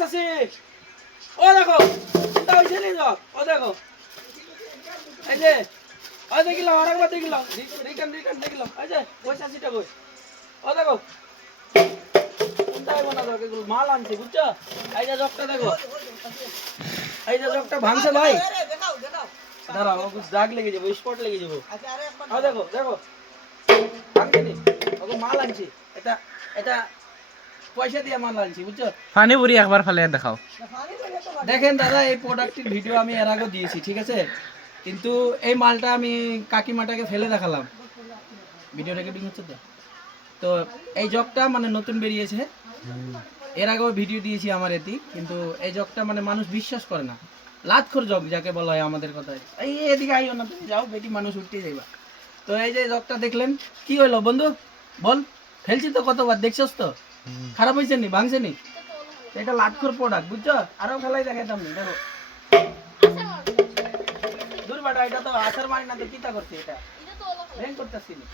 চাচি ও দেখো এটা হইছে নি জগ ও দেখো এই যে ওই দেখিলাম আরেকবার দেখিলাম দেখিলাম এই যে ওই চাচিটা কই ও দেখো কোনটাই বানা দরকার এগুলো মাল আনছে বুঝছো এই যে জগটা দেখো এই যে জগটা ভাঙছে ভাই দাঁড়াও ও কিছু দাগ লেগে যাবো স্পট লেগে যাবো ও দেখো দেখো ভাঙছে নি ওকে মাল আনছি এটা এটা পয়সা দিয়ে মাল আনছি বুঝছো পানি পুরি একবার ফেলে দেখাও দেখেন দাদা এই প্রোডাক্টের ভিডিও আমি এর আগে দিয়েছি ঠিক আছে কিন্তু এই মালটা আমি কাকিমাটাকে ফেলে দেখালাম ভিডিও রেকর্ডিং হচ্ছে তো তো এই জগটা মানে নতুন বেরিয়েছে এর আগেও ভিডিও দিয়েছি আমার এটি কিন্তু এই জগটা মানে মানুষ বিশ্বাস করে না লাতখোর জগ যাকে বলা হয় আমাদের কথায় এই এদিকে আইও না তুমি যাও বেটি মানুষ উঠতে যাইবা তো এই যে জগটা দেখলেন কি হলো বন্ধু বল ফেলছি তো কতবার দেখছস তো খারাপ হয়েছে নি ভাঙছে নি এটা লাতখোর প্রোডাক্ট বুঝছো আরো খেলাই দেখাতাম নি দেখো দূর বাটা এটা তো আসার মারি না তো কিতা করছে এটা ব্যাংক করতেছি না